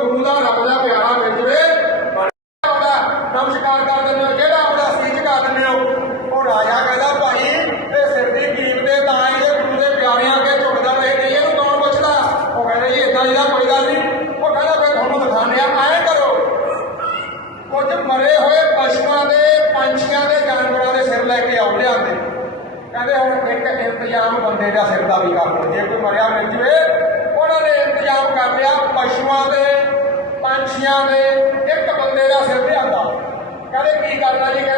ਗੁਰੂ ਦਾ ਰੱਬ ਦਾ ਪਿਆਰਾ ਮਿਲ ਜਵੇ ਉਹਦਾ ਨਮਸਕਾਰ ਕਰ ਦਿੰਦੇ ਹੋ। ਜਿਹੜਾ ਉਹਦਾ ਸੀਜ ਕਰ ਦਿੰਦੇ ਹੋ। ਉਹ ਰਾਜਾ ਕਹਿੰਦਾ, ਭਾਈ, ਇਹ ਸਿਰ ਦੀ ਕੀਮਤ ਦੇ ਤਾਂ ਇਹ ਗੁਰੂ ਦੇ ਪਿਆਰਿਆਂ ਅੱਗੇ ਝੁਕਦਾ ਰਹੇ ਨਹੀਂ, ਇਹਨੂੰ ਕੌਣ ਪੁੱਛਦਾ? ਉਹ ਕਹਿੰਦੇ, ਜੀ ਇਦਾਂ ਜਿਹਦਾ ਕੋਈ ਗੱਲ ਨਹੀਂ। ਉਹ ਕਹਿੰਦਾ ਫਿਰ ਤੁਹਾਨੂੰ ਦਿਖਾਉਂਦੇ ਆ ਐਂ ਕਰੋ। ਕੁਝ ਮਰੇ ਹੋਏ ਪਸ਼ੂਆਂ ਦੇ, ਪੰਛੀਆਂ ਦੇ, ਜਾਨਵਰਾਂ ਦੇ ਸਿਰ ਲੈ ਕੇ ਆਉ ਲਿਆਂਦੇ। ਕਹਿੰਦੇ, ਹੁਣ ਇੱਕ ਇੰਤਜ਼ਾਮ ਬੰਦੇ ਦਾ ਸਿਰ ਦਾ ਵੀ ਕਰ ਲਓ। ਜੇ ਕੋਈ ਮਰਿਆ ਮਿਲ ਜਵੇ, ਉਹਨਾਂ ਨੇ ਇੰਤਜ਼ਾਮ ਕਰ ਲਿਆ, ਪਸ਼ੂਆਂ ਦੇ ਪੰਛੀਆਂ ਦੇ ਇੱਕ ਬੰਦੇ ਦਾ ਸਿਰ ਲਿਆਂਦਾ ਕਹਿੰਦੇ ਕੀ ਕਰਨਾ ਜੀ?